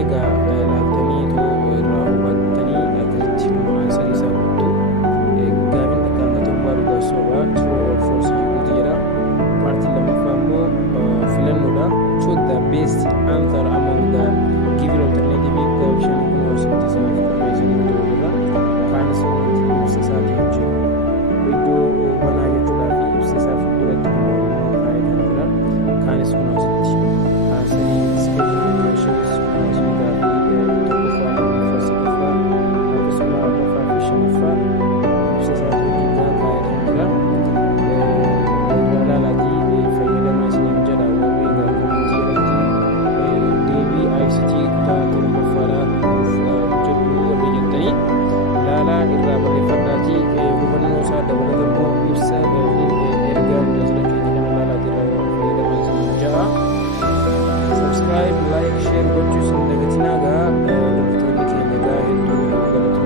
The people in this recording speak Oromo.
egaa laaltaniitu irraa hubattanii akkasitti nu'aansan isaa guutuu gaafiin takka hanga tokko dhugaasuudha true or false jechuutu jira. Paartiin lammaffaa immoo filannoodha. Choose the best answer among the given alternative option kun hoosatti isaa qopheessan yoo ta'u jira. Kaanis ibsa isaatii hojii iddoo banaa jechuudhaa fi ibsa isaa fuulduratti immoo kaa'ee kan jira. Kaanis kun hoosatti aansarii schedule questions hoosatti gaafii tokkoffaa lammaffaa sadaffaa akkasuma afuraffaa fi shanaffaa ibsa isaatii hojii kaa'ee kan jira. Ilaalaatii fayyadamaa isiniin jedha warri egaa komintii irratti deebii ICT kutaa torbaffaadhaa jedhu warri jettanii ilaalaa irraa barreeffadhaatii hubannoo isaa dabalata immoo ibsa ergaa tajaajila keenya kana ilaalaatii irraa warri fayyadamaa isiniin jedha. Subscribe, like, share gochuus hin dagatinaa gaa hordoftoonni keenya gaa hedduu galata.